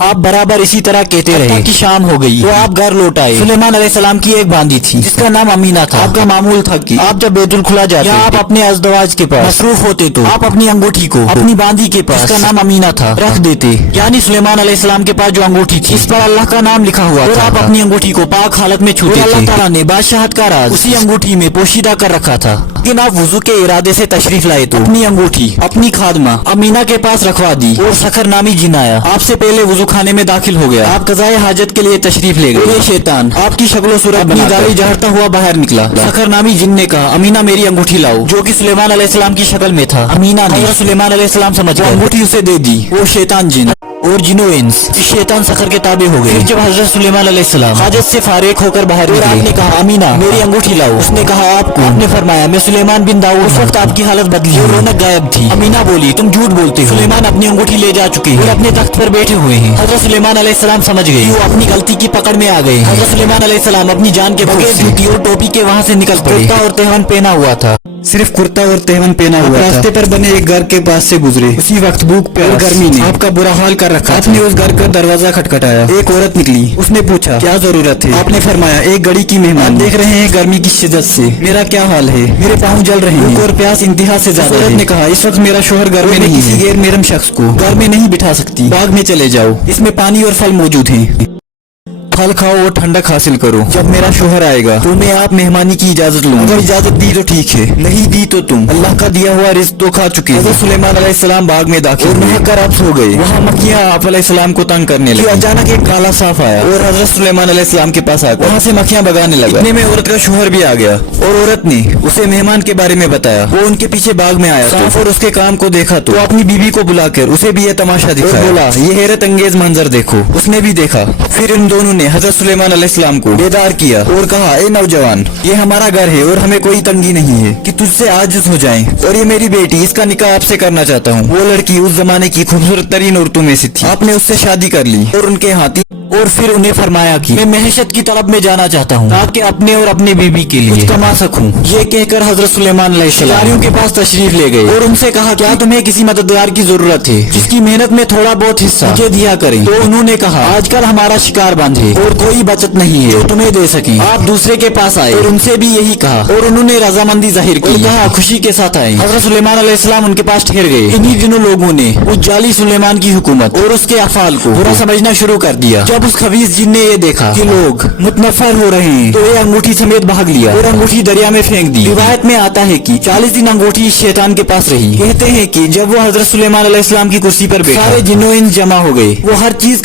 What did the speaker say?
آپ برابر اسی طرح کہتے رہے کہ شام ہو گئی تو آپ گھر لوٹ آئے۔ سلیمان علیہ السلام کی ایک باندی تھی جس کا نام امینا تھا۔ آپ کا معمول تھا کہ آپ جب بیت الخلا جاتے یا آپ اپنے ازدواج کے پاس مصروف ہوتے تو آپ اپنی انگوٹھی کو اپنی باندی کے پاس جس کا نام امینا تھا رکھ دیتے، یعنی سلیمان علیہ السلام کے پاس جو انگوٹھی تھی اس پر اللہ کا نام لکھا ہوا تھا، آپ اپنی انگوٹھی کو پاک حالت میں چھوتے تھے۔ اللہ تعالیٰ نے بادشاہت کا راز اسی انگوٹھی میں پوشیدہ کر رکھا تھا، لیکن آپ وضو کے ارادے سے تشریف لائے تو اپنی انگوٹھی اپنی خادمہ امینا کے پاس رکھوا دی اور سخر نامی جن آیا، آپ سے پہلے وضو خانے میں داخل ہو گیا، آپ قضائے حاجت کے لیے تشریف لے گئے۔ یہ شیطان آپ کی شکل و صورت اپنی داڑھی جھاڑتا ہوا باہر نکلا۔ سخر نامی جن نے کہا امینا میری انگوٹھی لاؤ، جو کہ سلیمان علیہ السلام کی شکل میں تھا۔ امینا نے حضرت سلیمان علیہ السلام سمجھ کر انگوٹھی اسے دے دی۔ وہ شیطان جن اور جنو انس اس شیطان سخر کے تابع ہو گئے۔ جب حضرت سلیمان علیہ السلام حاجت سے فارغ ہو کر باہر نکلے، آپ نے کہا امینا میری انگوٹھی لاؤ۔ اس نے کہا آپ کو؟ آپ نے فرمایا میں سلیمان بن داؤد۔ اس وقت آپ کی حالت بدلی اور رونق غائب تھی۔ امینا بولی تم جھوٹ بولتے ہو، سلیمان اپنی انگوٹھی لے جا چکے ہیں اور اپنے تخت پر بیٹھے ہوئے ہیں۔ حضرت سلیمان علیہ السلام سمجھ گئے وہ اپنی غلطی کی پکڑ میں آ گئے۔ حضرت سلیمان علیہ السلام اپنی جان کے بغیر جوتی اور ٹوپی کے وہاں سے نکل پڑے۔ کرتا اور تہون پہنا ہوا تھا، صرف کرتا اور تہون پہنا ہوا تھا۔ راستے پر بنے ایک گھر کے پاس سے گزرے، اسی وقت بھوک پیاس گرمی نے آپ کا برا حال کر رکھا۔ آپ نے اس گھر کا دروازہ کھٹکھٹایا، ایک عورت نکلی۔ اس نے پوچھا کیا ضرورت ہے؟ آپ نے فرمایا ایک گھڑی کی مہمان، دیکھ رہے ہیں گرمی کی شدت سے میرا کیا حال ہے، میرے پاؤں جل رہے ہیں اور پیاس انتہا سے زیادہ ہے۔ عورت نے کہا اس وقت میرا شوہر گھر میں نہیں ہے، کسی غیر محرم شخص کو گھر میں نہیں بٹھا سکتی، باغ میں چلے جاؤ، اس میں پانی اور پھل موجود ہیں، پھل کھاؤ اور ٹھنڈک حاصل کرو، جب میرا شوہر آئے گا تو میں آپ مہمانی کی اجازت لوں، اگر اجازت دی تو ٹھیک ہے، نہیں دی تو تم اللہ کا دیا ہوا رزق تو کھا چکے۔ حضرت سلیمان علیہ السلام باغ میں داخل ہوئے، نہا کر اب سو گئے۔ وہاں مکھیاں آپ علیہ السلام کو تنگ کرنے لگی۔ اچانک ایک کالا صاف آیا اور حضرت سلیمان علیہ السلام کے پاس آ کر وہاں سے مکھیاں بگانے لگا۔ اتنے میں عورت کا شوہر بھی آ گیا اور عورت نے اسے مہمان کے بارے میں بتایا۔ وہ ان کے پیچھے باغ میں آیا، صاف اور اس کے کام کو دیکھا تو اپنی بیوی کو بلا کر اسے بھی یہ تماشا دکھایا، بولا یہ حیرت انگیز منظر دیکھو۔ اس نے بھی دیکھا۔ پھر ان دونوں نے حضرت سلیمان علیہ السلام کو بیدار کیا اور کہا اے نوجوان، یہ ہمارا گھر ہے اور ہمیں کوئی تنگی نہیں ہے کہ تجھ سے عاجز ہو جائیں، اور یہ میری بیٹی، اس کا نکاح آپ سے کرنا چاہتا ہوں۔ وہ لڑکی اس زمانے کی خوبصورت ترین عورتوں میں سے تھی، آپ نے اس سے شادی کر لی اور ان کے ہاتھی، اور پھر انہیں فرمایا کہ میں معیشت کی طلب میں جانا چاہتا ہوں تاکہ اپنے اور اپنی بیوی کے لیے کچھ کما سکوں۔ یہ کہہ کر حضرت سلیمان علیہ السلام کے پاس تشریف لے گئے اور ان سے کہا کیا تمہیں کسی مددگار کی ضرورت ہے جس کی محنت میں تھوڑا بہت حصہ مجھے دیا کریں؟ تو انہوں نے کہا آج کل ہمارا شکار بند ہے اور کوئی بچت نہیں ہے جو تمہیں دے سکیں۔ آپ دوسرے کے پاس آئے اور ان سے بھی یہی کہا اور انہوں نے رضامندی ظاہر کی، کہا خوشی کے ساتھ آئے۔ حضرت سلیمان علیہ السلام ان کے پاس ٹھہر گئے۔ انہی دنوں لوگوں نے اس جعلی سلیمان کی حکومت اور اس کے افعال کو برا سمجھنا شروع کر دیا۔ جب اس خبیث جن نے یہ دیکھا کہ لوگ متنفر ہو رہے ہیں تو یہ انگوٹھی سمیت بھاگ لیا اور انگوٹھی دریا میں پھینک دی۔ روایت میں آتا ہے کہ 40 دن انگوٹھی اس شیطان کے پاس رہی۔ کہتے ہیں کہ جب وہ حضرت سلیمان علیہ السلام کی کرسی پر بیٹھا، سارے جنوں انس جمع ہو گئے، وہ ہر چیز